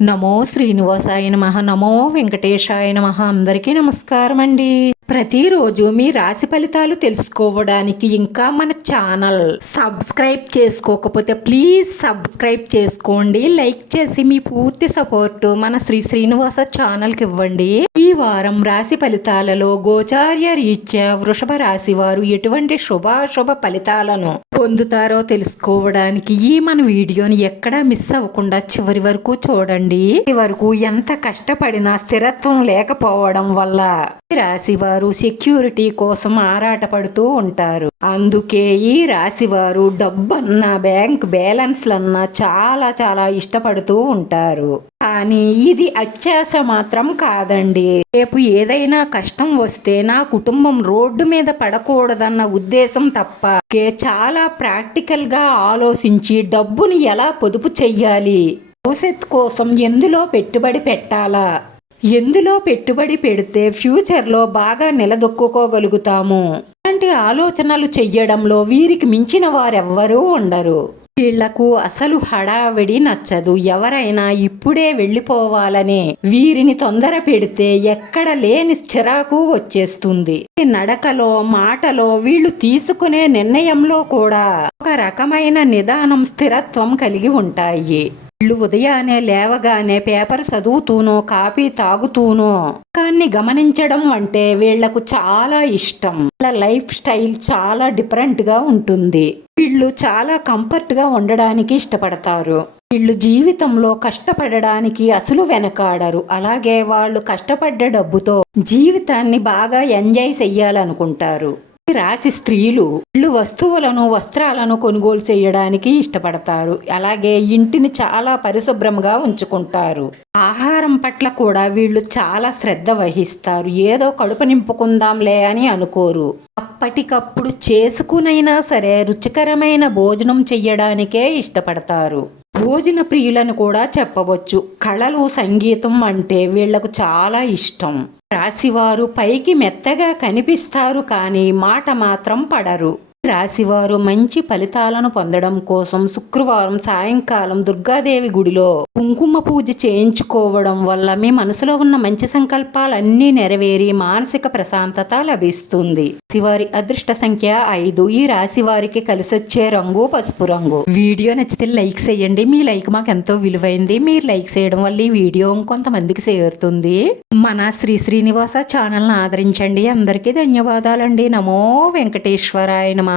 నమో శ్రీనివాసాయ నమః. నమో వెంకటేశాయ నమః. అందరికీ నమస్కారం అండి. ప్రతిరోజు మీ రాశి ఫలితాలు తెలుసుకోవడానికి ఇంకా మన ఛానల్ సబ్స్క్రైబ్ చేసుకోకపోతే ప్లీజ్ సబ్స్క్రైబ్ చేసుకోండి. లైక్ చేసి మీ పూర్తి సపోర్ట్ మన శ్రీనివాస ఛానల్కి ఇవ్వండి. ఈ వారం రాశి ఫలితాలలో గోచార్య రీత్యా వృషభ రాశి వారు ఎటువంటి శుభాశుభ ఫలితాలను పొందుతారో తెలుసుకోవడానికి ఈ మన వీడియోని ఎక్కడా మిస్ అవ్వకుండా చివరి వరకు చూడండి. వరకు ఎంత కష్టపడినా స్థిరత్వం లేకపోవడం వల్ల రాశి వారు సెక్యూరిటీ కోసం ఆరాటపడుతూ ఉంటారు. అందుకే ఈ రాశి వారు డబ్బన్నా బ్యాంక్ బ్యాలెన్స్లన్నా చాలా చాలా ఇష్టపడుతూ ఉంటారు. కానీ ఇది అత్యాశ మాత్రం కాదండి. రేపు ఏదైనా కష్టం వస్తే నా కుటుంబం రోడ్డు మీద పడకూడదన్న ఉద్దేశం తప్ప చాలా ప్రాక్టికల్ గా ఆలోచించి డబ్బుని ఎలా పొదుపు చెయ్యాలి, భవిష్యత్ కోసం ఎందులో పెట్టుబడి పెట్టాలా, ఎందులో పెట్టుబడి పెడితే ఫ్యూచర్లో బాగా నిలదొక్కుకోగలుగుతాము అలాంటి ఆలోచనలు చెయ్యడంలో వీరికి మించిన వారెవ్వరూ ఉండరు. వీళ్లకు అసలు హడావిడి నచ్చదు. ఎవరైనా ఇప్పుడే వెళ్ళిపోవాలని వీరిని తొందర పెడితే ఎక్కడ లేని చిరాకు వచ్చేస్తుంది. నడకలో మాటలో వీళ్ళు తీసుకునే నిర్ణయంలో కూడా ఒక రకమైన నిదానం స్థిరత్వం కలిగి ఉంటాయి. వీళ్ళు ఉదయాన్నే లేవగానే పేపర్ చదువుతూనో కాఫీ తాగుతూనో కానీ గమనించడం అంటే వీళ్లకు చాలా ఇష్టం. వీళ్ళ లైఫ్ స్టైల్ చాలా డిఫరెంట్ గా ఉంటుంది. వీళ్ళు చాలా కంఫర్ట్ గా ఉండడానికి ఇష్టపడతారు. వీళ్ళు జీవితంలో కష్టపడడానికి అసలు వెనకాడరు. అలాగే వాళ్ళు కష్టపడ్డ డబ్బుతో జీవితాన్ని బాగా ఎంజాయ్ చెయ్యాలనుకుంటారు. రాశి స్త్రీలు ఇళ్ళు వస్తువులను వస్త్రాలను కొనుగోలు చేయడానికి ఇష్టపడతారు. అలాగే ఇంటిని చాలా పరిశుభ్రంగా ఉంచుకుంటారు. ఆహారం పట్ల కూడా వీళ్ళు చాలా శ్రద్ధ వహిస్తారు. ఏదో కడుపు నింపుకుందాంలే అని అనుకోరు. అప్పటికప్పుడు చేసుకునైనా సరే రుచికరమైన భోజనం చెయ్యడానికే ఇష్టపడతారు. భోజన ప్రియులను కూడా చెప్పవచ్చు. కళలు సంగీతం అంటే వీళ్లకు చాలా ఇష్టం. రాశివారు పైకి మెత్తగా కనిపిస్తారు కానీ మాట మాత్రం పడరు. రాశివారు మంచి ఫలితాలను పొందడం కోసం శుక్రవారం సాయంకాలం దుర్గాదేవి గుడిలో కుంకుమ పూజ చేయించుకోవడం వల్ల మీ మనసులో ఉన్న మంచి సంకల్పాలన్నీ నెరవేరి మానసిక ప్రశాంతత లభిస్తుంది. శివారి అదృష్ట సంఖ్య 5. ఈ రాశి వారికి కలిసొచ్చే రంగు పసుపు రంగు. వీడియో నచ్చితే లైక్ చేయండి. మీ లైక్ మాకు ఎంతో విలువైంది. మీరు లైక్ చేయడం వల్ల ఈ వీడియో ఇంకొంతమందికి చేరుతుంది. మన శ్రీనివాస ఛానల్ని ఆదరించండి. అందరికీ ధన్యవాదాలండి. నమో వెంకటేశ్వరాయ నమః.